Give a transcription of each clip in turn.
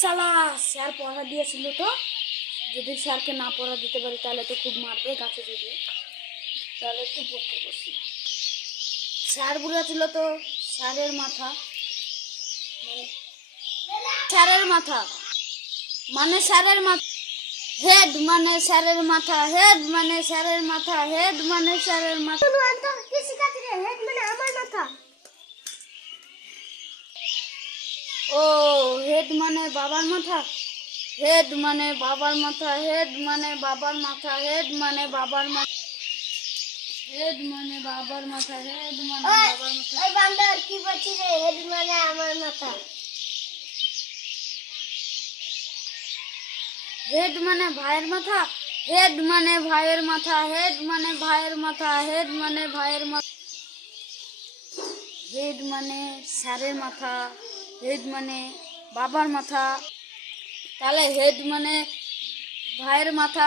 শালা, স্যার পড়া দিয়েছিল তো। যদি স্যারকে না পড়া দিতে পারি, তাহলে তো খুব মারবে গাছে যদি। তাহলে একটু পড়তে বসি। স্যার বলেছিল তো, স্যারের মাথা। মানে স্যারের মাথা। মানে স্যারের মাথা। হেড মানে স্যারের মাথা, হেড মানে স্যারের মাথা, হেড মানে স্যারের মাথা। হেড মানে বাবার মাথা হেড মানে বাবার মাথা হেড মানে বাবার মাথা হেড মানে বাবার মাথা হেড মানে বাবার মাথা হেড মানে বাবার মাথা ওই বান্দর কি বলছিস রে হেড মানে আমার মাথা হেড মানে ভাইয়ের মাথা হেড মানে ভাইয়ের মাথা হেড মানে ভাইয়ের মাথা হেড মানে ভাইয়ের মাথা হেড মানে স্যারের মাথা হেড মানে বাবার মাথা। তাহলে হেড মানে ভাইয়ের মাথা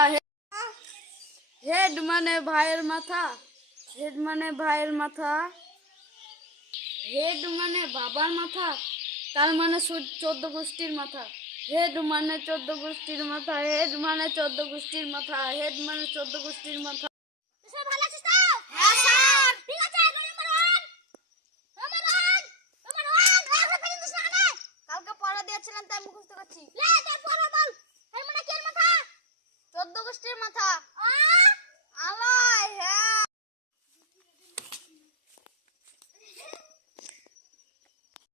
হেড মানে ভাইয়ের মাথা হেড মানে ভাইয়ের মাথা হেড মানে বাবার মাথা, তার মানে চোদ্দ গোষ্ঠীর মাথা। হেড মানে চোদ্দ গোষ্ঠীর মাথা হেড মানে চোদ্দ গোষ্ঠীর মাথা হেড মানে চোদ্দ গোষ্ঠীর মাথা।